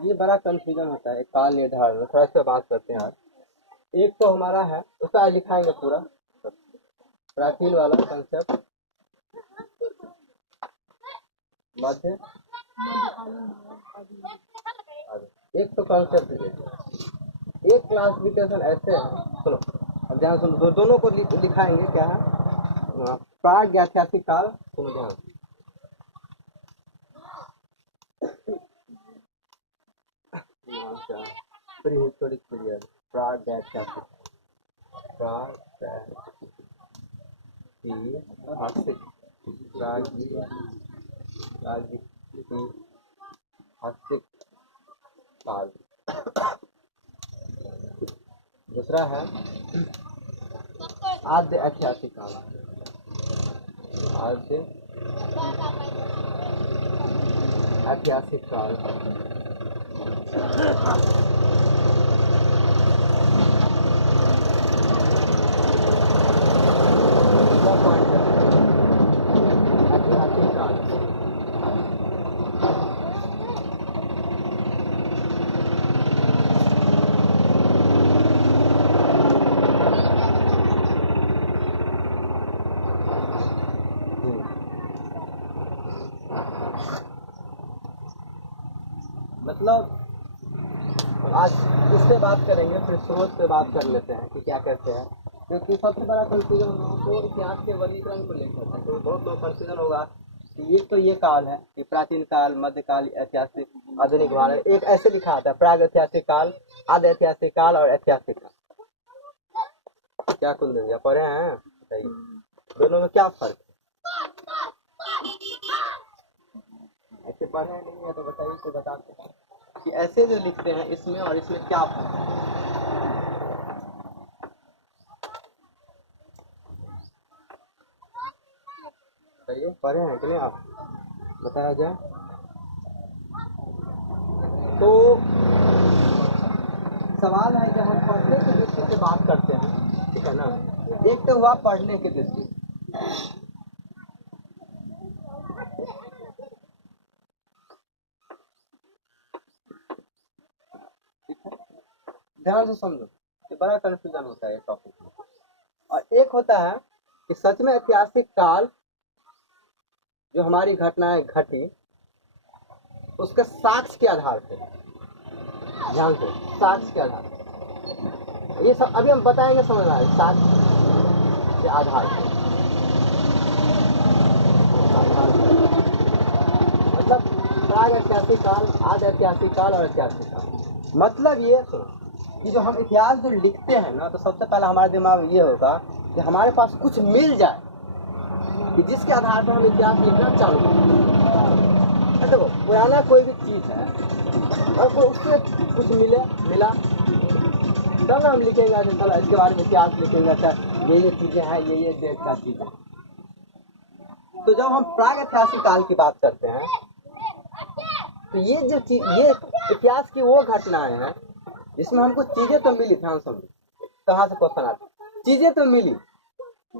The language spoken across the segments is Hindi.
ये बड़ा कंफ्यूजन होता है काल निर्धारण, थोड़ा इस पे बात करते हैं आज। एक तो हमारा है, उसका आज लिखाएंगे पूरा प्राचीन वाला कंसेप्ट, मध्य। एक तो कंसेप्ट एक क्लासिफिकेशन ऐसे है, सुनो अब ध्यान सुनो, दोनों को लिखाएंगे। क्या है? प्राग ऐतिहासिक काल, सुनो ध्यान। प्री हिस्टोरिक पीरियड, प्राग ऐतिहासिक, प्राग ऐतिहासिक, प्रागैतिहासिक काल। दूसरा है आद्य ऐतिहासिक काल, आद्य ऐतिहासिक काल। ऐतिहासिक काल मतलब आज इससे बात करेंगे, फिर स्रोत से बात कर लेते हैं कि क्या कहते हैं। क्योंकि सबसे बड़ा कंफ्यूजन तो इतिहास के वर्गीकरण को लेकर है, क्योंकि बहुत लोग कंफ्यूजन होगा कि एक तो ये काल है कि प्राचीन काल, मध्यकाल, ऐतिहासिक, आधुनिक काल। एक ऐसे लिखा आता है प्राग ऐतिहासिक काल, आद्य ऐतिहासिक काल और ऐतिहासिक काल। क्या कुंदन पढ़े हैं? बताइए दोनों में क्या फर्क है? ऐसे पढ़े नहीं है तो बताइए, तो बताते हैं कि ऐसे जो लिखते हैं इसमें और इसमें क्या फर्क है। बताइए पढ़े हैं कि नहीं आप, बताया जाए तो। सवाल है जब हम पढ़ने की दृष्टि से बात करते हैं, ठीक है ना। एक तो हुआ पढ़ने की दृष्टि, ध्यान से समझो, ये बड़ा कंफ्यूजन होता है ये टॉपिक में। और एक होता है कि सच में ऐतिहासिक काल जो हमारी घटनाएं घटी उसके साक्ष्य के आधार पर, ध्यान से, साक्ष्य के आधार पर, ये सब अभी हम बताएंगे, समझ रहा है, साक्ष्य के आधार पर। मतलब प्राग ऐतिहासिक काल, आद्य ऐतिहासिक काल और ऐतिहासिक काल। मतलब ये कि जो हम इतिहास जो लिखते हैं ना, तो सबसे पहले हमारे दिमाग में ये होगा कि हमारे पास कुछ मिल जाए कि जिसके आधार पर हम इतिहास लिखना चालू करें। देखो पुराना कोई भी चीज है और कोई उससे कुछ मिला तब ना हम लिखेंगे, चलो इसके बारे में इतिहास लिखेंगे, अच्छा ये चीजें हैं, ये देश का चीज है। तो जब हम प्राग ऐतिहासिक काल की बात करते हैं तो ये जो चीज, ये इतिहास की वो घटनाएं हैं जिसमें हमको चीजें तो मिली। ध्यान समझो कहाँ से क्वेश्चन आता है, चीजें तो मिली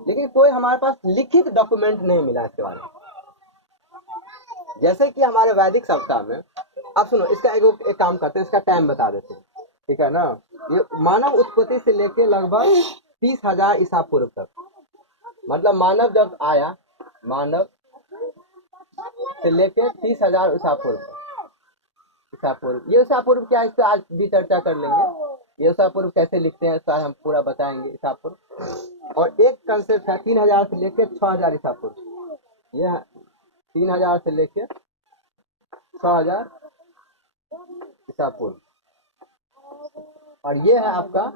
लेकिन कोई हमारे पास लिखित डॉक्यूमेंट नहीं मिला इसके बारे में। जैसे कि हमारे वैदिक सप्ताह में, अब सुनो इसका एक काम करते हैं, इसका टाइम बता देते हैं, ठीक है ना। ये मानव उत्पत्ति से लेके लगभग 30,000 ईसा पूर्व तक, मतलब मानव जब आया, मानव से लेके 30,000 ईसा पूर्व तक। ईसा पूर्व, ये ईसा पूर्व क्या है, इस पर आज भी चर्चा कर लेंगे। ये ईसा पूर्व कैसे लिखते हैं इसका हम पूरा बताएंगे, ईसा पूर्व। और एक कंसेप्ट है 3,000 से लेके 6,000 ईसा पूर्व। यह 3,000 से लेके 6,000 ईसा पूर्व। और ये है आपका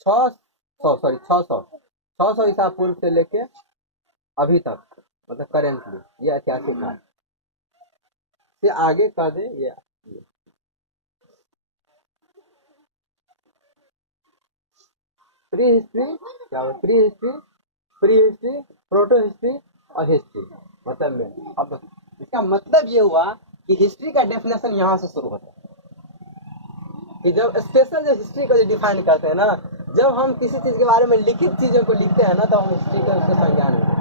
600 ईसा पूर्व से लेके अभी तक, मतलब करेंटली। ये ऐतिहासिक काल से आगे कर दे ये प्री हिस्ट्री, क्या हुआ, प्री हिस्ट्री, प्रोटो हिस्ट्री और हिस्ट्री। मतलब में अब इसका मतलब ये हुआ कि हिस्ट्री का डेफिनेशन यहाँ से शुरू होता है कि जब स्पेशल जो हिस्ट्री को जो डिफाइन करते हैं ना, जब हम किसी चीज के बारे में लिखित चीजों को लिखते हैं ना, तो हम हिस्ट्री का उसका संज्ञान लेते हैं।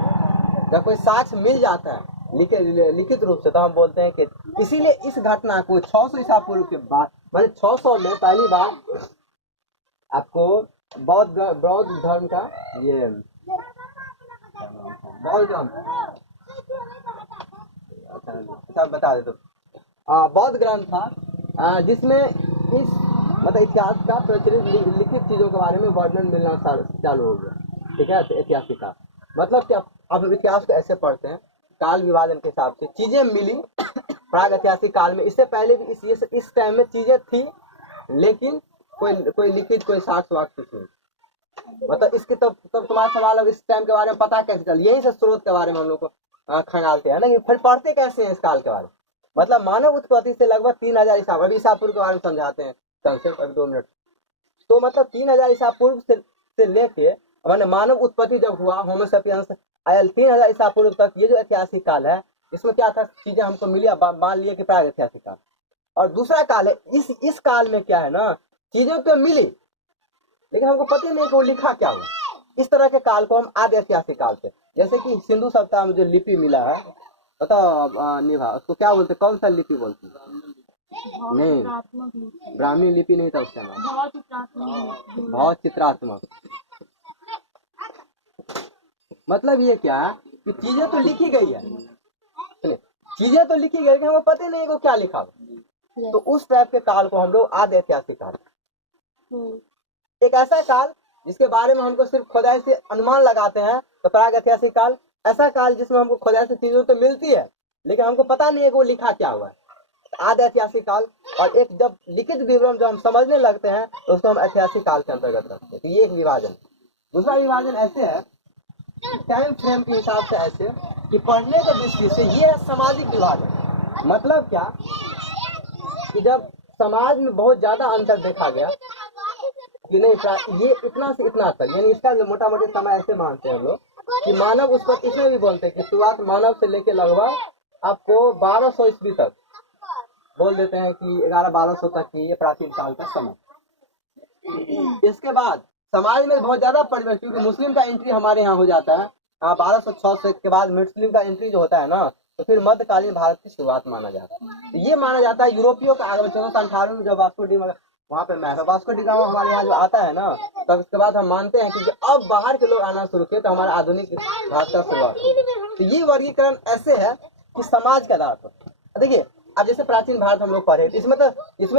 जब कोई साक्ष्य मिल जाता है लिखित रूप से, तो हम बोलते हैं कि इसीलिए इस घटना को 600 ईसा पूर्व के बाद, मतलब 600 में पहली बार आपको बौद्ध धर्म का ये बौद्ध धर्म अच्छा बता दे तो बौद्ध ग्रंथ था जिसमें इस मतलब इतिहास का प्रचलित लिखित चीजों के बारे में वर्णन मिलना चालू हो गया। ठीक है, ऐतिहासिक का मतलब क्या, अब इतिहास को ऐसे पढ़ते हैं काल विभाजन के हिसाब से चीजें मिली प्राग ऐतिहासिक काल में। इससे पहले भी इस टाइम में चीजें थी, लेकिन कोई लिखित कोई साक्ष्य वाक्य कुछ नहीं। मतलब इसके तब तुम्हारा सवाल अब इस टाइम के बारे में पता कैसे चल, यही से स्रोत के बारे में हम लोग को खंगालते हैं ना कि फिर पढ़ते कैसे हैं इस काल के बारे में। मतलब मानव उत्पत्ति से लगभग 3000 ईसा, अभी ईसा पूर्व के बारे में समझाते हैं संक्षेप, अभी 2 मिनट। तो मतलब 3000 ईसा पूर्व से लेके मैंने मानव उत्पत्ति जब हुआ होमोसेपियंस आयल 3000 ईसा पूर्व तक, ये जो ऐतिहासिक काल है इसमें क्या था, चीजें हमको मिली, मान लिए कि प्राग ऐतिहासिक काल। और दूसरा काल है इस काल में क्या है ना, चीजें तो मिली लेकिन हमको पता नहीं कि वो लिखा क्या हुआ। इस तरह के काल को हम आदि ऐतिहासिक काल से, जैसे कि सिंधु सभ्यता में जो लिपि मिला है, बताओ निभा उसको क्या बोलते, कौन सा लिपि बोलते हैं? नहीं, ब्राह्मणी लिपि नहीं था उसका नाम, बहुत चित्रात्मक। मतलब ये क्या है कि चीजें तो लिखी गई है, चीजें तो लिखी गई लेकिन हमको पता नहीं को क्या लिखा हो। तो उस टाइप के काल को हम लोग आदि ऐतिहासिक काल, एक ऐसा काल जिसके बारे में हमको सिर्फ खुदाई से अनुमान लगाते हैं, तो प्राग ऐतिहासिक काल। ऐसा काल जिसमें हमको खुदाई से चीजों तो मिलती है लेकिन हमको पता नहीं है कि वो लिखा क्या हुआ है, आदि ऐतिहासिक काल। और एक जब लिखित विवरण जो हम समझने लगते हैं तो उसको हम ऐतिहासिक काल के अंतर्गत रखते हैं। तो ये एक विभाजन। दूसरा विभाजन ऐसे है टाइम फ्रेम के हिसाब से, ऐसे कि पढ़ने के दृष्टि से ये है सामाजिक विभाजन। मतलब क्या कि जब समाज में बहुत ज्यादा अंतर देखा गया कि नहीं ये इतना से इतना तक, यानी इसका जो मोटा मोटी समय ऐसे मानते हैं हम लोग कि मानव उस पर इसमें भी बोलते हैं कि शुरुआत मानव से लेके लगभग आपको 1200 ईस्वी तक बोल देते हैं कि 1100-1200 तक की ये प्राचीन काल का समय। इसके बाद समाज में बहुत ज्यादा परिवर्तन, क्योंकि मुस्लिम का एंट्री हमारे यहाँ हो जाता है 1206 के बाद मुस्लिम का एंट्री जो होता है ना, तो फिर मध्यकालीन भारत की शुरुआत माना जाता है। तो ये माना जाता है यूरोपियों का आगमन 1498 में जब वास्को डी वहाँ पे मैं वास्को डी गामा हमारे यहाँ जो आता है ना, तब इसके बाद हम मानते हैं कि अब बाहर के लोग आना शुरू किए तो हमारा आधुनिक भारत का शुरुआत हुई। तो ये वर्गीकरण ऐसे है कि समाज के आधार पर देखिए, अब जैसे प्राचीन भारत हम लोग पढ़े, इसमें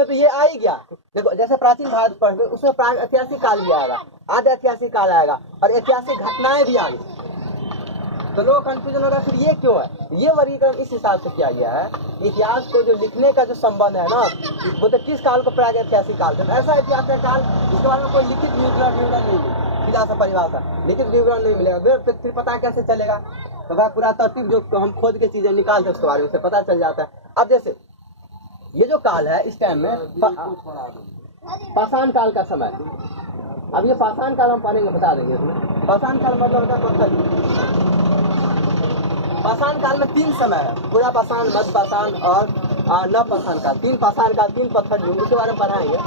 तो ये आ ही गया। देखो जैसे प्राचीन भारत पढ़ते उसमें प्राग ऐतिहासिक काल भी आएगा, आदि ऐतिहासिक काल आएगा और ऐतिहासिक घटनाएं भी आएगी। तो लोग कंफ्यूजन होगा फिर ये क्यों है। ये वर्गीकरण इस हिसाब से किया गया है, इतिहास को जो लिखने का जो संबंध है ना, वो तो किस काल को प्राग ऐतिहासिक काल, ऐसा ऐतिहासिक काल जिसके बारे में कोई लिखित विवरण नहीं मिला, परिभाषा लिखित विवरण नहीं मिलेगा, फिर पता कैसे चलेगा। तो वह पूरा तरतीब जो हम खोद के चीजें निकालते उसके बारे में उसे पता चल जाता है। अब जैसे ये जो काल है इस टाइम में पाषाण काल का समय, अब ये पाषाण काल हम पढ़ेंगे, बता देंगे इसमें। पाषाण काल मतलब होता है पत्थर। पाषाण काल में 3 समय है, पूरा पाषाण, मध्य पाषाण और नव पाषाण काल। 3 पाषाण काल, 3 पत्थर युग, उसके बारे में पढ़ाएंगे।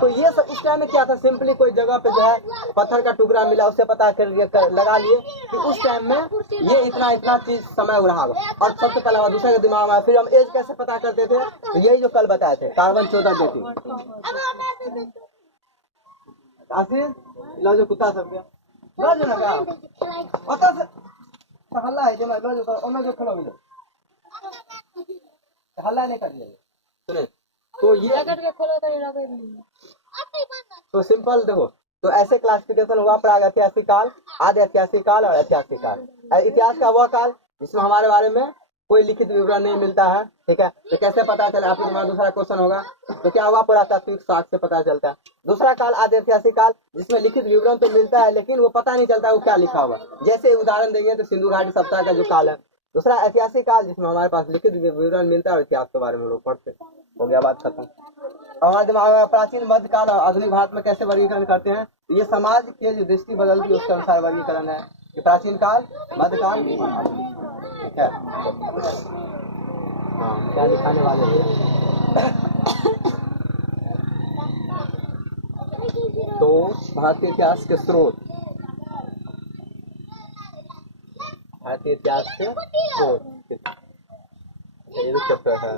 तो ये सब इस टाइम में क्या था, सिंपली कोई जगह पे जो है पत्थर का टुकड़ा मिला, उससे पता कर लगा लिए कि उस टाइम में ये इतना चीज समय रहा। और सबसे पहले दूसरे के दिमाग में फिर हम एज कैसे पता करते थे, तो यही जो कल बताए थे, कार्बन 14 देती लो जो कुत्ता सब लो जो ना हल्ला है जो जो खड़ा हो हल्ला नहीं कर। तो ये तो सिंपल देखो, तो ऐसे क्लासिफिकेशन हुआ प्राग ऐतिहासिक काल, आदि ऐतिहासिक काल और ऐतिहासिक काल। इतिहास का वह काल जिसमें हमारे बारे में कोई लिखित विवरण नहीं मिलता है। ठीक है, तो कैसे पता चले, आपके दिमाग दूसरा क्वेश्चन होगा, तो क्या हुआ, पुरातात्विक साक्ष्य से पता चलता है। दूसरा काल आदि ऐतिहासिक काल जिसमें लिखित विवरण तो मिलता है लेकिन वो पता नहीं चलता वो क्या लिखा हुआ। जैसे उदाहरण देंगे तो सिंधु घाटी सभ्यता का जो काल है। दूसरा ऐतिहासिक काल जिसमें हमारे पास लिखित विवरण मिलता है और इतिहास के बारे में लोग पढ़ते। हो गया बात खत्म। हमारे दिमाग में प्राचीन मध्यकाल और आधुनिक भारत में कैसे वर्गीकरण करते हैं, ये समाज के जो दृष्टि बदलती है उसके अनुसार वर्गीकरण है कि प्राचीन काल, मध्यकाल। ठीक है, हाँ क्या दिखाने वाले हैं। तो भारतीय इतिहास के स्रोत भारतीय इतिहास के स्रोत। ये भी चैप्टर है।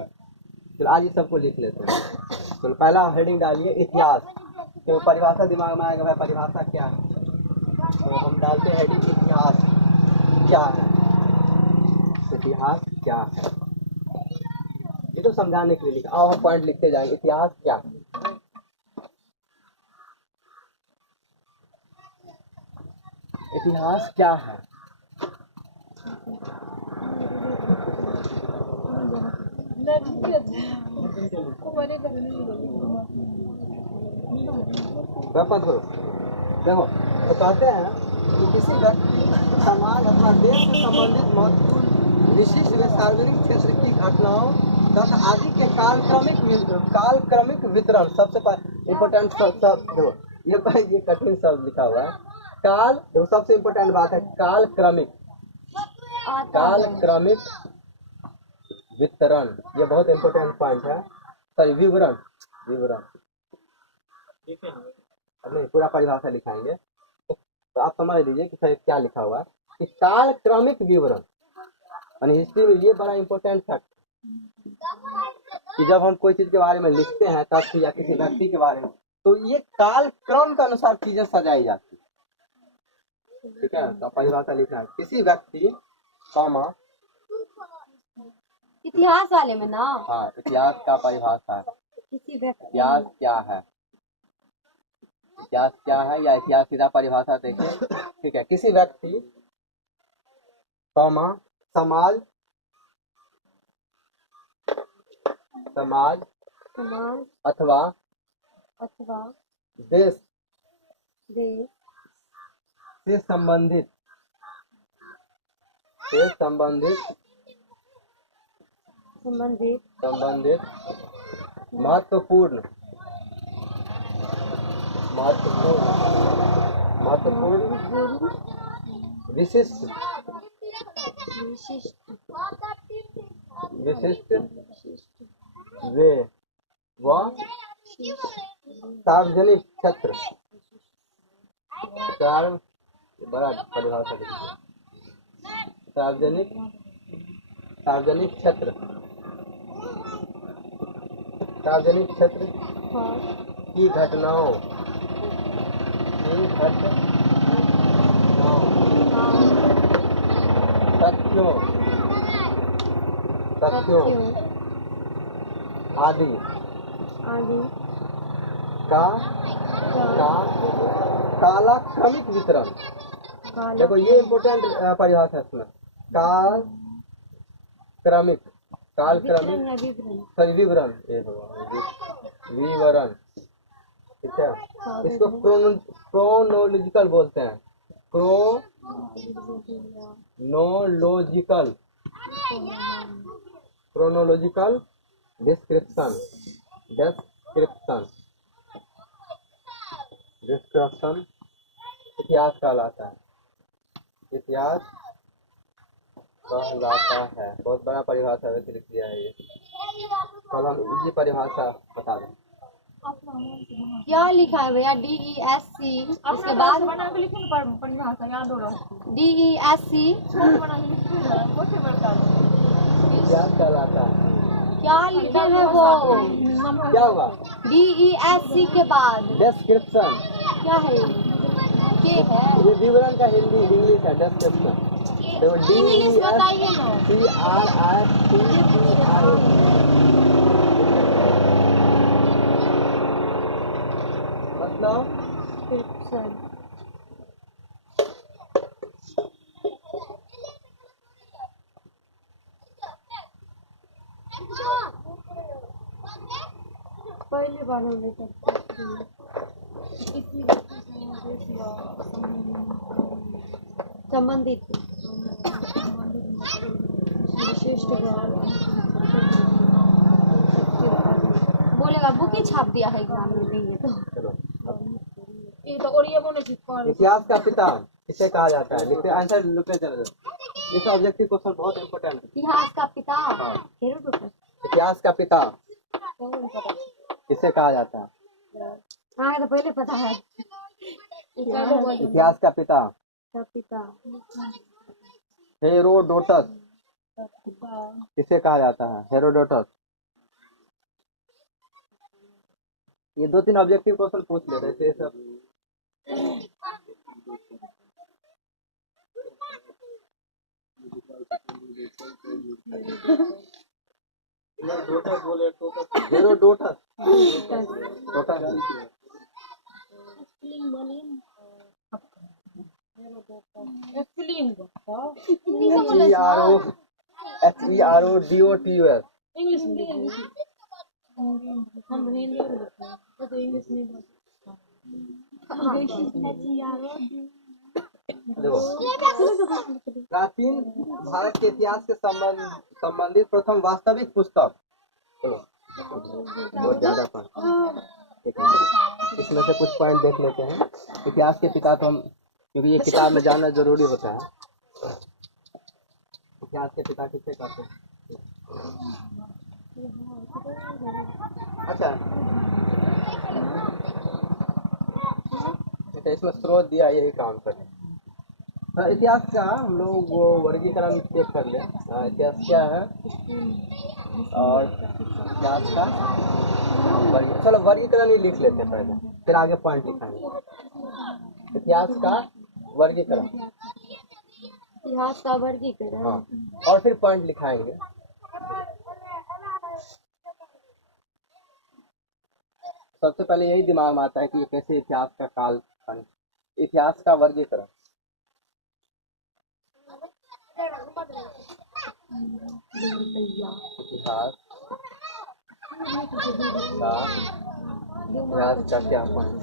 चलो आज ये सबको लिख लेते हैं। तो पहला हेडिंग डालिए इतिहास। तो परिभाषा दिमाग में आएगा, भाई परिभाषा क्या है, तो हम डालते हैं हेडिंग इतिहास क्या है। इतिहास क्या है ये तो समझाने के लिए लिखा। अब हम पॉइंट लिखते जाएंगे। इतिहास क्या है, इतिहास क्या है। मत करो। देखो तो कहते हैं कि किसी व्यक्ति, समाज अथवा देश से संबंधित महत्वपूर्ण विशिष्ट व सार्वजनिक क्षेत्र की घटनाओं तथा आदि के कालक्रमिक वितरण। सबसे इम्पोर्टेंट शब्द देखो, ये कठिन शब्द लिखा हुआ है काल। देखो सबसे इम्पोर्टेंट बात है कालक्रमिक वितरण। ये बहुत इम्पोर्टेंट पॉइंट है। सॉरी विवरण अब नहीं पूरा परिभाषा लिखाएंगे तो आप समझ लीजिए कि सर क्या लिखा हुआ है कि कालक्रमिक विवरण। यानी हिस्ट्री में ये बड़ा इम्पोर्टेंट फैक्ट कि जब हम कोई चीज के बारे में लिखते हैं तथ्य या किसी व्यक्ति के बारे में, तो ये कालक्रम के अनुसार चीजें सजाई जाती है। ठीक है, तो परिभाषा लिखना है किसी व्यक्ति कॉमा इतिहास वाले में ना। हाँ, इतिहास का परिभाषा है। किसी व्यक्ति इतिहास क्या है, इतिहास क्या है या इतिहास सीधा परिभाषा देखें। ठीक है, किसी व्यक्ति कॉमा समाज अथवा देश से संबंधित महत्वपूर्ण विशिष्ट वे व सार्वजनिक क्षेत्र बड़ा परिभाषा देखिए। सार्वजनिक क्षेत्र की घटनाओं तथ्यों आदि का कालक्रमिक वितरण। देखो ये इम्पोर्टेंट परिभाषा है इसमें। कालक्रमिक विवरण ठीक है। इसको क्रोनोलॉजिकल बोलते हैं। क्रोनोलॉजिकल डिस्क्रिप्शन इतिहास कहलाता है। बहुत बड़ा परिभाषा वैसे लिख दिया है ये। कल हम इसी परिभाषा बता दें। क्या लिखा है भैया? DESC इसके बाद परिभाषा याद हो रहा है। DESC इतिहास कहलाता है। क्या लिखे हैं वो? क्या होगा? DESC के बाद डिस्क्रिप्शन क्या है? के है ये विवरण का हिंदी इंग्लिश है डिस्क्रिप्शन। देखो इंग्लिश बताइए ना। मतलब पहली बार हम संबंधित विशिष्ट बोलेगा बुक ही छाप दिया है एग्जाम में देंगे तो और ये बोले इतिहास का पिता किसे कहा जाता है? लिखते आंसर लिखते चले। इस ऑब्जेक्टिव क्वेश्चन बहुत इंपॉर्टेंट है। इतिहास का पिता इतिहास का पिता किसे कहा जाता है? हाँ तो पहले पता है। इतिहास का पिता हेरोडोटस किसे कहा जाता है? हेरोडोटस। ये 2-3 ऑब्जेक्टिव क्वेश्चन पूछ ले रहे थे सब। Herodotus HERODOTUS। इंग्लिश में हम हिंदी में तो इंग्लिश में देखो, प्राचीन भारत के इतिहास के संबंधित प्रथम वास्तविक पुस्तक। चलो बहुत ज्यादा पॉइंट, इसमें से कुछ पॉइंट देख लेते हैं। इतिहास के पिता तो हम, क्योंकि ये किताब में जानना जरूरी होता है। इतिहास के पिता किसे कहते हैं? अच्छा, इसमें स्रोत दिया, यही काम करें। इतिहास का हम लोग वो वर्गीकरण चेक कर लें। इतिहास क्या है और इतिहास का चलो वर्गीकरण ही लिख लेते हैं पहले, फिर आगे पॉइंट लिखाएंगे। इतिहास का वर्गीकरण, इतिहास का वर्गीकरण, हाँ, और फिर पॉइंट लिखाएंगे। सबसे पहले यही दिमाग में आता है कि ये कैसे इतिहास का काल, इतिहास का वर्गीकरण। इतिहास का क्या पॉइंट?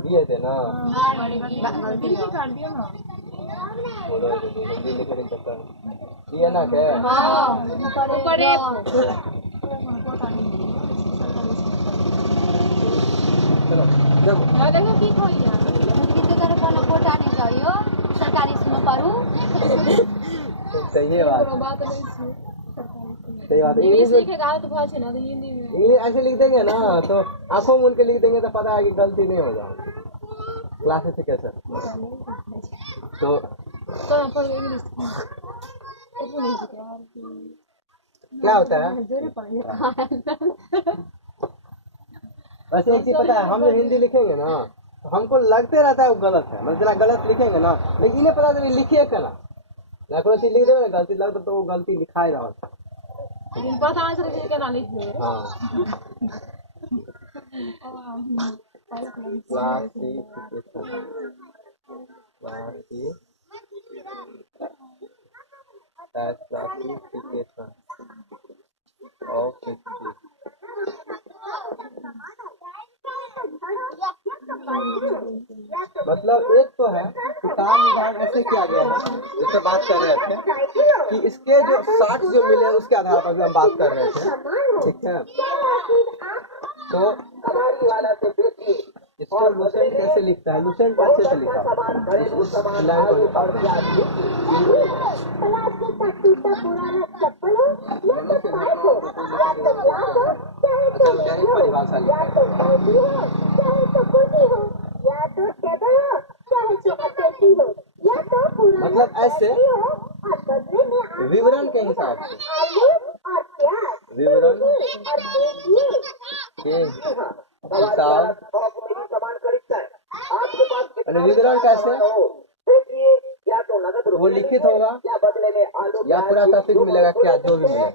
दिए थे ना, दिए ना क्या? देखो की खोई कोटा नहीं चाहिए सरकारी स्कूल पढ़ू। सही बात, सही बात। इंग्लिश लिखेगा तो भाषा ना, हिंदी में इंग्लिश ऐसे लिख देंगे ना तो आंखों मूंद के लिख देंगे तो पता है कि गलती नहीं होगा। क्लासिफिकेशन तो क्या होता है? वैसे एक चीज पता है, हम जो हिंदी लिखेंगे ना तो हमको लगते रहता है वो गलत है, मतलब जरा गलत लिखेंगे ना, लेकिन इन्हें पता है लिखिए ना, कोई चीज लिख देंगे ना गलती लगता तो वो गलती लिखाई रहा था। मतलब एक तो है कि काम विभाग ऐसे किया गया है, जिससे बात कर रहे थे कि इसके जो 60 जो मिले उसके आधार पर भी हम बात कर रहे थे, ठीक है। तो इसको लुसेंट कैसे लिखता है? लुसेंट अच्छे से लिखा परिभाषा लिखा मतलब ऐसे विवरण के हिसाब से, विवरण के हिसाब, विवरण कैसे वो लिखित होगा या पूरा टॉपिक मिलेगा, क्या जो भी मिलेगा।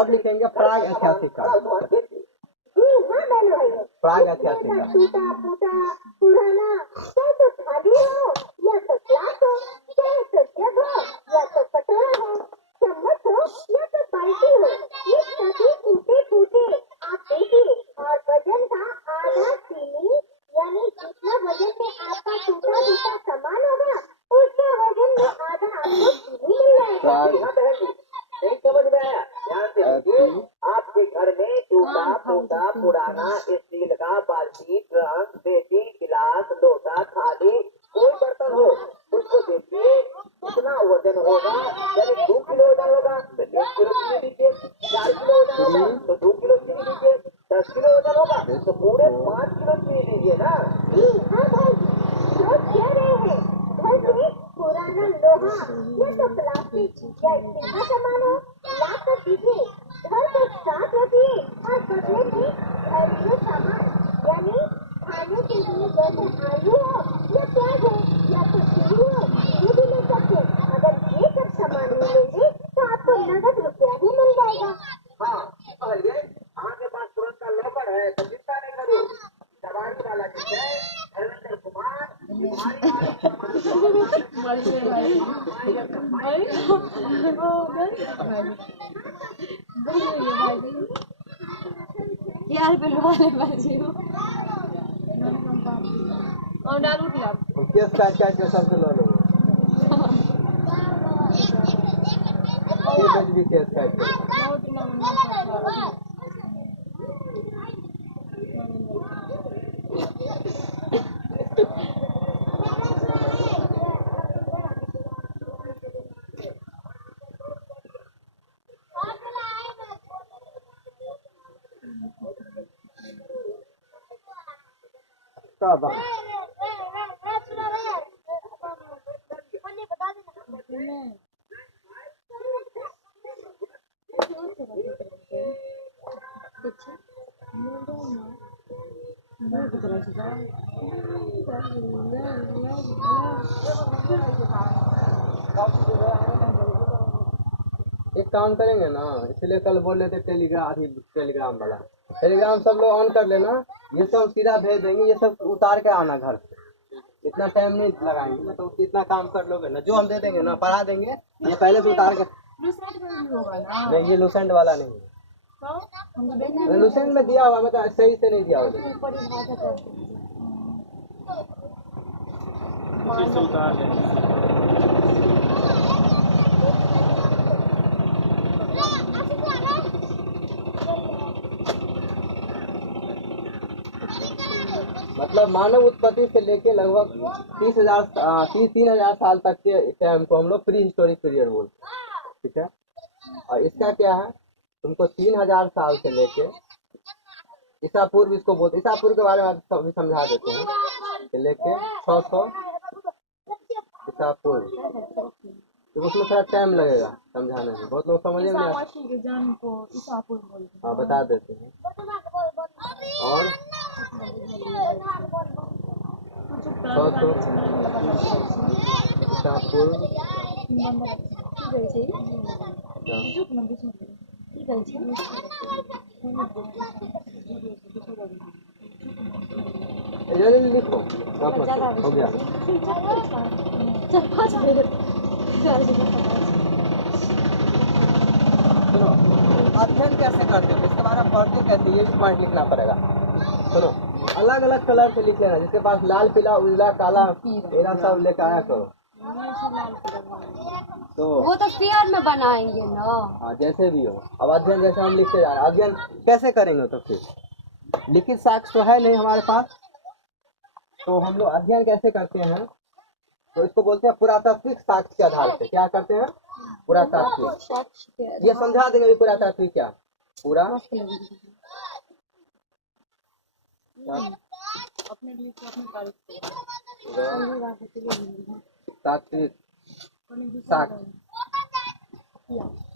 अब लिखेंगे प्राग ऐतिहासिक काल। प्राग ऐतिहासिक काल आपके घर में टूटा फूटा पुराना स्टील का बाल्टी, ड्रम, बेटी, गिलास यानी 2 किलो वजन होगा तो 1 किलो चीनी दीजिए, 4 किलो वजन होगा तो 2 किलो चीनी दीजिए, 10 किलो वजन होगा तो पूरे 5 किलो चीनी दीजिए ना। हाँ भाई, जो कह रहे हैं घर में पुराना लोहा या तो प्लास्टिक या स्टील का सामान हो ला कर दीजिए। घर को साफ रखिए और बदले में घरेलू सामान यानी खाने के लिए जैसे आलू हो या प्याज हो या तो चीनी हो ये भी ले सकते। अगर ये सब सामान मिलेंगे तो आपको नगद रुपया भी मिल जाएगा। हाँ पहले आपके पास तुरंत का लॉकर है तो चिंता नहीं करो। सवारी वाला जिसे धर्मेंद्र कुमार यार बिलवाले बजे हो और डालू दिया केस काट काट के सबसे लो लो ये बज भी केस काट के का बात एक काम करेंगे ना, इसलिए कल बोल रहे थे टेलीग्राम वाला टेलीग्राम सब लोग ऑन कर लेना, ये सब सीधा भेज देंगे, ये सब उतार के आना घर से, इतना टाइम नहीं लगाएंगे, मतलब इतना काम कर लोगे ना, जो हम दे देंगे ना पढ़ा देंगे, ये पहले से उतार के नहीं, ये लूसेंट वाला नहीं है, लूसेंट में दिया हुआ मतलब सही से नहीं दिया हुआ मतलब मानव उत्पत्ति से लेके लगभग 3,000 साल तक के टाइम को हम लोग प्री हिस्टोरिक पीरियड बोलते हैं, ठीक है। और इसका क्या है, तुमको 3,000 साल से लेके ईसा पूर्व इसको बोलते, ईसा पूर्व के बारे में अभी समझा देते हैं, लेके 600 ईसा पूर्व, तो उसमें थोड़ा टाइम लगेगा समझाने में, बहुत लोग समझ में नहीं हाँ बता देते हैं। और 600 ईसा पूर्व लिखो हो गया। सुनो अध्ययन कैसे करते हैं इसके बारे में पढ़ते कैसे, ये भी पॉइंट लिखना पड़ेगा। सुनो अलग अलग कलर से लिख लेना, जिसके पास लाल पीला उजला काला मेरा सब लेकर आया करो। तो वो तो पेयर में बनाएंगे ना। हाँ जैसे भी हो, अब अध्ययन जैसे हम लिखते जा रहे हैं, अध्ययन कैसे करेंगे, तो फिर लिखित साक्ष्य तो है नहीं हमारे पास, तो हम लोग अध्ययन कैसे करते हैं, तो इसको बोलते हैं पुरातात्विक साक्ष्य के आधार पे। क्या करते हैं, पुरातात्विक, ये समझा देंगे अभी पुरातात्विक क्या, पूरा तात्विक साक्ष्य,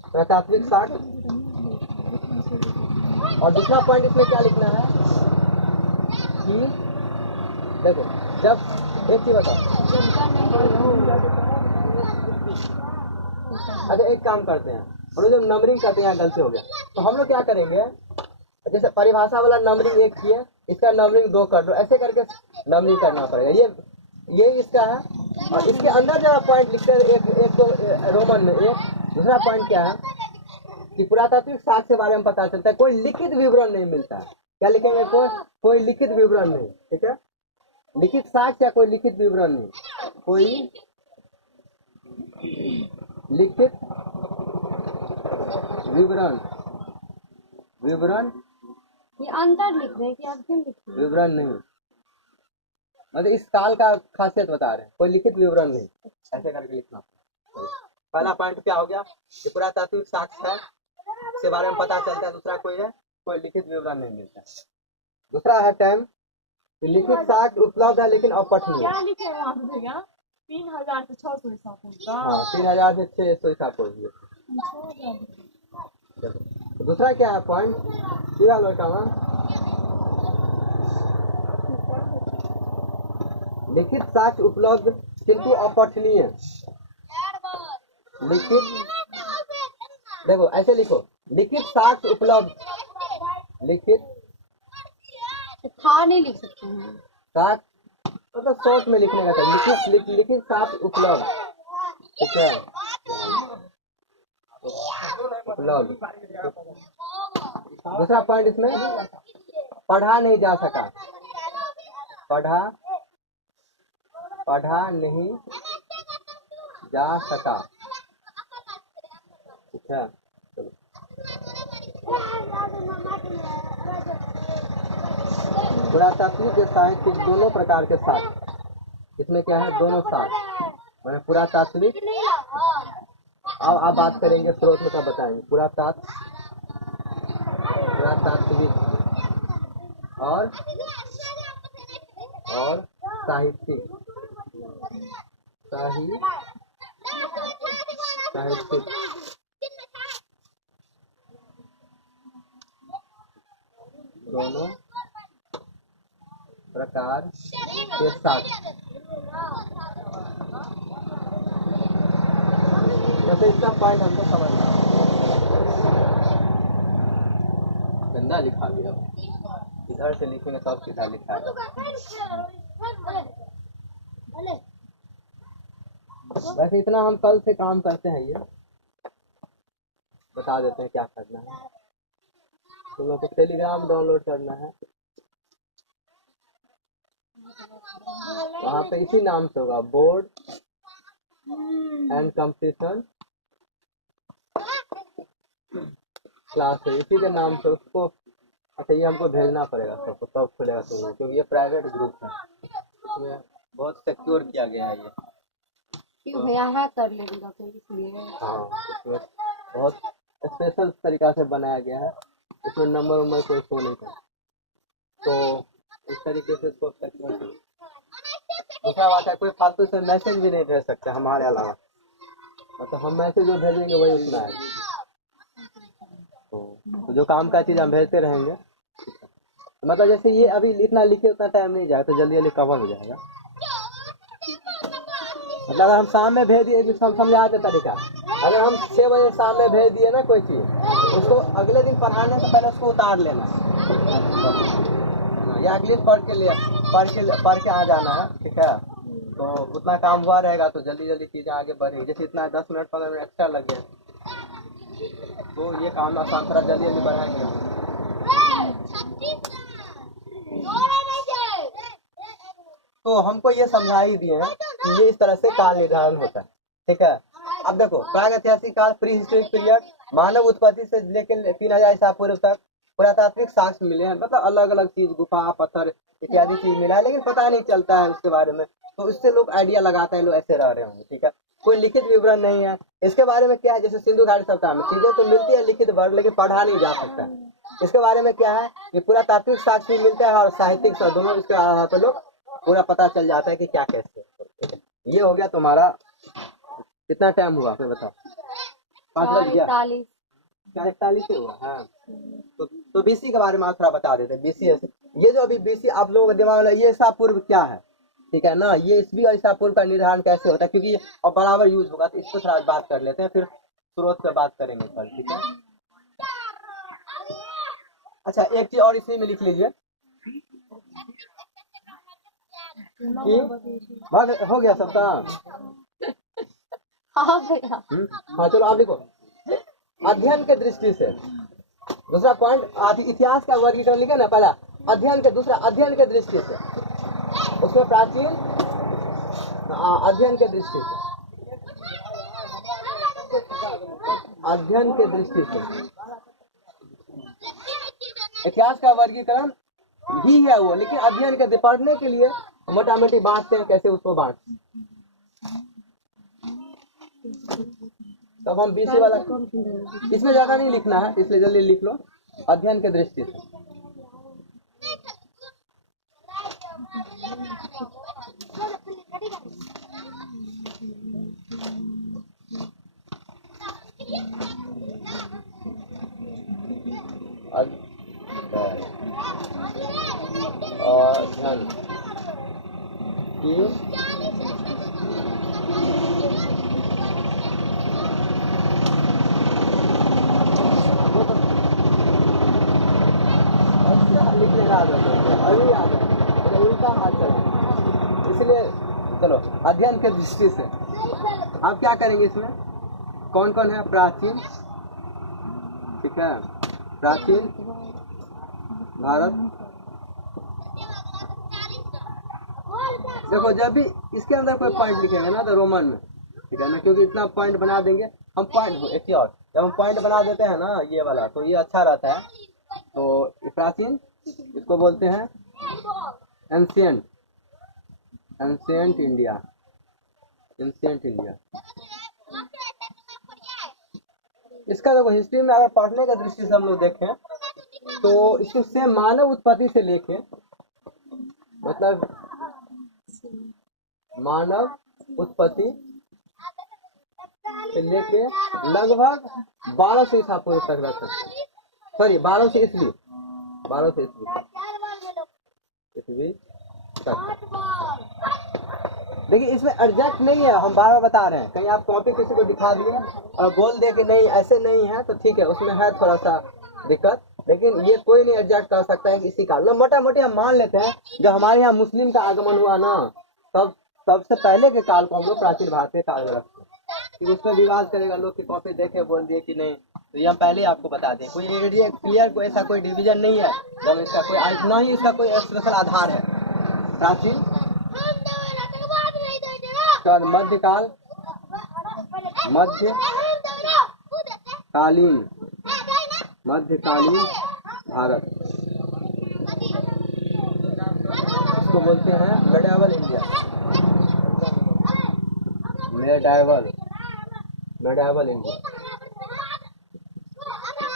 पुरातात्विक साक्ष्य। और दूसरा पॉइंट इसमें क्या लिखना है कि देखो, जब एक चीज बताओ, अच्छा एक काम करते हैं, और जब नंबरिंग करते हैं गलती हो गया, तो हम लोग क्या करेंगे, जैसे परिभाषा वाला नंबरिंग 1 किए, इसका नंबरिंग 2 कर दो, ऐसे करके नंबरिंग करना पड़ेगा। ये इसका है, और इसके अंदर जो पॉइंट लिखते हैं एक तो रोमन में एक, दूसरा पॉइंट क्या है कि पुरातात्विक साक्ष्य के बारे में पता चलता है, कोई लिखित विवरण नहीं मिलता है। क्या लिखेंगे, कोई लिखित विवरण नहीं, ठीक है, लिखित साक्ष्य या कोई लिखित विवरण नहीं, कोई लिखित विवरण ये अंतर लिख रहे हैं कि अध्ययन लिख रहे हैं, विवरण नहीं, मतलब इस काल का खासियत बता रहे हैं, कोई लिखित विवरण नहीं, ऐसे करके लिखना। पहला पॉइंट क्या हो गया कि पुरातात्विक साक्ष्य है, इसके बारे में पता चलता है। दूसरा कोई है, कोई लिखित विवरण नहीं मिलता। दूसरा है टाइम, लिखित साक्ष्य उपलब्ध है लेकिन अपठनीय। क्या लिखे हैं वहाँ पे भैया? 3600 ईसा पूर्व का। हाँ 3000 से 600 ईसा पूर्व। तो दूसरा क्या है पॉइंट, क्या लड़का वहाँ लिखित साक्ष्य उपलब्ध किंतु अपठनीय। लिखित, देखो ऐसे लिखो, लिखित साक्ष्य उपलब्ध, लिखित था नहीं लिख सकते हैं। साक्ष्य मतलब शॉर्ट में लिखने का था, लिखित साक्ष्य उपलब्ध, ठीक है, उपलब्ध। दूसरा पॉइंट इसमें पढ़ा नहीं जा सका, पढ़ा नहीं जा सका, ठीक है। पुरातात्विक साहित्यिक दोनों प्रकार के साथ, इसमें क्या है दोनों साथ, मैंने पुरातात्विक, अब आप बात करेंगे स्रोत में तब बताएंगे। पुरातात्विक और साहित्यिक, साहित्यिक दोनों प्रकार के साथ। जैसे इसका पॉइंट हमको समझना, गंदा लिखा गया, इधर से लिखेंगे सब सीधा लिखा है। वैसे इतना हम कल से काम करते हैं, ये बता देते हैं क्या करना है। तुम लोग को टेलीग्राम डाउनलोड करना है, वहाँ पे इसी नाम से होगा, बोर्ड एंड कंपटीशन क्लास है, इसी के नाम से उसको। अच्छा ये हमको भेजना पड़ेगा सबको, तब खुलेगा तुम लोग, क्योंकि ये प्राइवेट ग्रुप है, इसमें बहुत सिक्योर किया गया है ये। क्यों भैया है कर लेगा तो इसलिए। हाँ इसमें बहुत स्पेशल तरीका से बनाया गया है, इसमें नंबर कोई शो नहीं करता, तो इस तरीके से इसको सिक्योर। दूसरा बात है कोई फालतू से मैसेज भी नहीं भेज सकते हमारे अलावा, मतलब हम मैसेज जो भेजेंगे वही उसमें आएगा। तो जो काम का चीज़ हम भेजते रहेंगे, मतलब जैसे ये अभी इतना लिखे उतना टाइम नहीं जाएगा, तो जल्दी जल्दी कवर हो जाएगा। मतलब अगर हम शाम में भेज दिए तो समझा देता तरीका, अगर हम 6 बजे शाम में भेज दिए ना कोई चीज़, उसको अगले दिन पढ़ाने से पहले उसको उतार लेना, या अगले पढ़ के आ जाना है, ठीक है। तो उतना काम हुआ रहेगा तो जल्दी जल्दी चीज़ें आगे बढ़ेगी। जैसे इतना 10 मिनट 15 मिनट एक्स्ट्रा लग गए तो ये काम आसान, थोड़ा जल्दी जल्दी बढ़ाएंगे। तो हमको ये समझा ही दिए हैं कि ये इस तरह से काल निर्धारण होता है, ठीक है। अब देखो प्रागैतिहासिक काल, प्री हिस्टोरिक पीरियड, मानव उत्पत्ति से लेकर 3000 ईसा पूर्व तक पुरातात्विक साक्ष्य मिले हैं, मतलब अलग अलग चीज, गुफा, पत्थर इत्यादि चीज मिला है, लेकिन पता नहीं चलता है उसके बारे में, तो इससे लोग आइडिया लगाते हैं लोग ऐसे रह रहे होंगे, ठीक है। कोई लिखित विवरण नहीं है इसके बारे में। क्या है, जैसे सिंधु घाटी सभ्यता में चीजें तो मिलती है लिखित वर्ग, लेकिन पढ़ा नहीं जा सकता। इसके बारे में क्या है कि पुरातात्विक साक्ष्य मिलता है और साहित्यिक दोनों, इसके आधार पर लोग पूरा पता चल जाता है कि क्या कैसे। ये हो गया तुम्हारा, कितना टाइम हुआ फिर बताओ? 5 बज गया, 41 हुआ। हाँ तो बीसी के बारे में आप थोड़ा बता देते। बीसी ये जो अभी बीसी आप लोगों के दिमाग में, ये ईसा पूर्व क्या है, ठीक है ना, ये ईस्वी और ईसा पूर्व का निर्धारण कैसे होता है, क्योंकि ये और बराबर यूज होगा, तो इसको थोड़ा बात कर लेते हैं, फिर स्रोत पे बात करेंगे कल, ठीक है। अच्छा एक चीज और इसी में लिख लीजिए, हो गया सबका? हाँ चलो आप लिखो, अध्ययन के दृष्टि से। दूसरा पॉइंट इतिहास का वर्गीकरण लिखे ना, पहला अध्ययन के, दूसरा अध्ययन के दृष्टि से, उसमें प्राचीन अध्ययन के दृष्टि से, अध्ययन के दृष्टि से इतिहास का वर्गीकरण ही है वो, लेकिन अध्ययन के पढ़ने के लिए मोटा मोटी बांटते हैं, कैसे उसको बांट तब हम बीसी वाला, इसमें ज्यादा नहीं लिखना है इसलिए जल्दी लिख लो। अध्ययन के दृष्टि से अध्ययन की लिखने का आदत है, अभी आदत है, तो उल्टा हाथ चला, इसलिए चलो अध्ययन के दृष्टि से आप क्या करेंगे इसमें, कौन कौन है प्राचीन, ठीक है, प्राचीन भारत। देखो जब भी इसके अंदर कोई पॉइंट लिखेंगे ना तो रोमन में, ठीक है ना, क्योंकि इतना पॉइंट बना देंगे हम, पॉइंट एक ही और जब हम पॉइंट बना देते हैं ना ये वाला तो ये अच्छा रहता है। तो प्राचीन इसको बोलते हैं ancient, ancient India, ancient India. इसका देखो हिस्ट्री में अगर पढ़ने का दृष्टि से हम लोग देखें तो इसको से मानव उत्पत्ति से लेके, मतलब मानव उत्पत्ति से लेके लगभग 1200 ईसा पूर्व तक रख सकते हैं, सॉरी 1200 ईस्वी, 1200 ईस्वी तक। देखिए इसमें एग्जैक्ट नहीं है, हम बार बार बता रहे हैं, कहीं आप कॉपी किसी को दिखा दिए और बोल दे कि नहीं ऐसे नहीं है तो ठीक है, उसमें है थोड़ा सा दिक्कत, लेकिन ये कोई नहीं एग्जैक्ट कर सकता है कि इसी काल में। मोटा मोटी हम मान लेते हैं जब हमारे यहाँ मुस्लिम का आगमन हुआ ना तब सबसे पहले के काल को हम लोग प्राचीन भारतीय काल में रखते हैं। कि उसमें विवाद करेगा लोग की कॉपी देखे बोल दिए कि नहीं, तो ये हम पहले ही आपको बता दें, कोई एरिया क्लियर, कोई ऐसा कोई डिवीजन नहीं है जब इसका कोई ना ही इसका कोई स्पेशल आधार है। प्राचीन मध्यकाल, मध्यकालीन, मध्यकालीन भारत, इसको बोलते हैं medieval India, medieval, medieval India.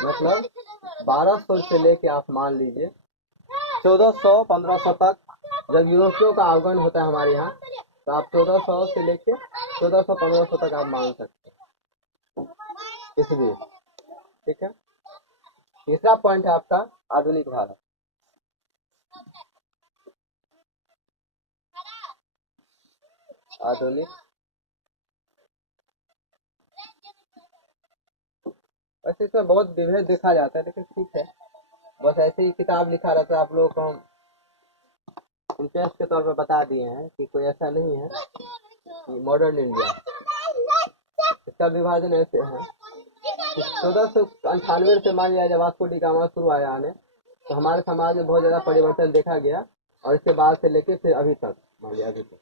मतलब 1200 से लेके आप मान लीजिए 1400-1500 तक जब यूरोपियों का आगमन होता है हमारे यहाँ, तो आप 1400 से लेके 1400-1500 तक आप मान सकते हैं इसलिए, ठीक है। तीसरा पॉइंट है आपका आधुनिक भारत। आधुनिक, वैसे इसमें बहुत विभेद देखा जाता है, लेकिन ठीक है, बस ऐसे ही किताब लिखा रहता है, आप लोगों को हम इंटरेस्ट के तौर पर बता दिए हैं कि कोई ऐसा नहीं है कि मॉडर्न इंडिया। इसका विभाजन ऐसे है, 1498 से मान लिया जब वास्को डी गामा शुरू आया आने, तो हमारे समाज में बहुत ज्यादा परिवर्तन देखा गया, और इसके बाद से लेके फिर अभी तक मान लिया अभी तक,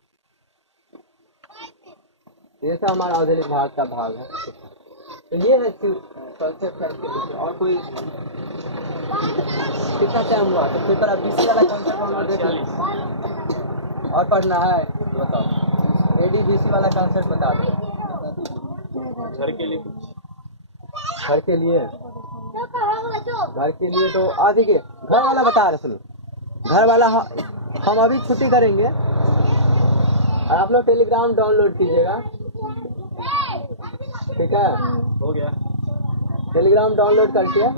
ये सब हमारा आधुनिक भारत का भाग है। तो ये है कंसेप्ट है इसके पीछे, और कोई कितना टाइम हुआ तो फिर आप बीसी वाला कंसेप्ट हम देख लें, और पढ़ना है तो बताओ, एडीबीसी वाला कंसेप्ट बता दो। घर के लिए, घर के लिए, घर के लिए तो आ देखिए घर वाला बता रहे, सुनो घर वाला हम अभी छुट्टी करेंगे और आप लोग टेलीग्राम डाउनलोड कीजिएगा, ठीक है, हो गया टेलीग्राम डाउनलोड करके,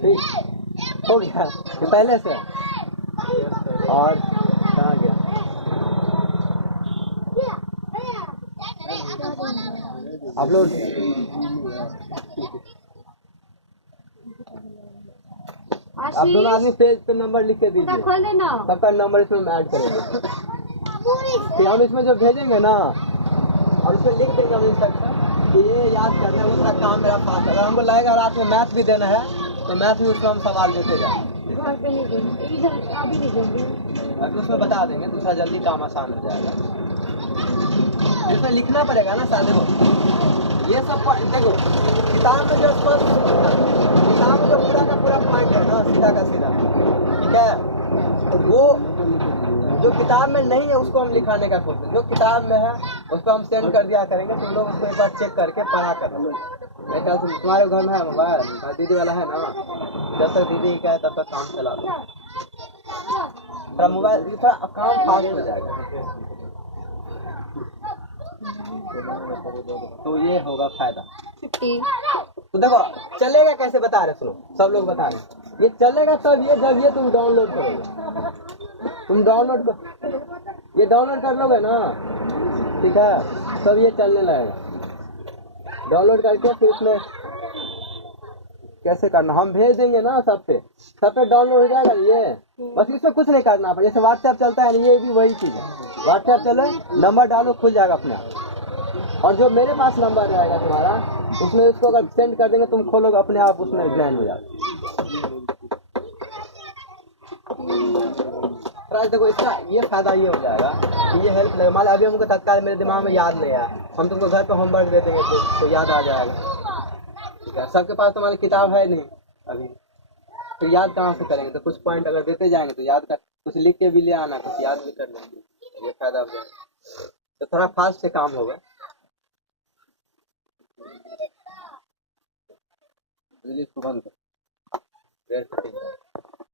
ठीक हो गया कि पहले से, और कहाँ गया आप लोग, आप दोनों आदमी पेज पे नंबर लिख के दीजिए, सबका नंबर इसमें हम ऐड करेंगे, कि हम इसमें जो भेजेंगे ना और इसमें लिख देंगे हम इंस्ट्रक्शन कि ये याद करना है, वो थोड़ा काम मेरा पास है। अगर हमको लगेगा रात में मैथ भी देना है तो मैथ भी उसमें हम सवाल देते जाएंगे, अभी उसमें बता देंगे तो थोड़ा जल्दी काम आसान हो जाएगा। इसमें लिखना पड़ेगा ना साथ, देखो ये सब देखो किताब में जो स्पष्ट, किताब में जो पूरा का पूरा पॉइंट है ना सीधा का सीधा, ठीक है, तो वो जो किताब में नहीं है उसको हम लिखाने का कोशिश, जो किताब में है उसको हम सेंड कर दिया करेंगे, तो लोग उसको एक बार चेक करके पढ़ा कर बेटा तुम्हारे घर में है मोबाइल, दीदी वाला है ना, जब तक दीदी का है तब तक काम चला लो। थोड़ा मोबाइल थोड़ा काम फास्ट हो जाएगा, तो ये होगा फायदा। छुट्टी तो देखो चलेगा कैसे बता रहे, सुनो सब लोग बता रहे हैं, ये चलेगा तब ये जब ये तुम डाउनलोड करोगे, तुम डाउनलोड कर, ये डाउनलोड कर लोगे ना, ठीक है, तब ये चलने लगेगा। डाउनलोड करके फिर उसमें कैसे करना हम भेज देंगे ना सब पे डाउनलोड हो जाएगा ये, बस इसमें कुछ नहीं करना पड़ेगा। जैसे व्हाट्सएप चलता है ना, ये भी वही चीज़ है, व्हाट्सएप चले नंबर डालो खुल जाएगा अपने आप, और जो मेरे पास नंबर रहेगा तुम्हारा उसमें उसको अगर सेंड कर देंगे तुम खोलोगे अपने आप उसमें ज्वाइन हो जाएगा। देखो इसका ये फायदा ये हो जाएगा कि ये हेल्प लगेगा। मान लो अभी हमको तत्काल मेरे दिमाग में याद नहीं आया, हम तुमको घर पे होमवर्क दे देंगे तो याद आ जाएगा। सबके पास तुम्हारी किताब है नहीं अभी, तो याद कहाँ से करेंगे, तो कुछ पॉइंट अगर देते जाएंगे तो याद कर, कुछ लिख के भी ले आना, कुछ याद भी कर लेंगे, ये फायदा हो जाएगा, तो थोड़ा फास्ट से काम होगा। बिजली को बंद कर,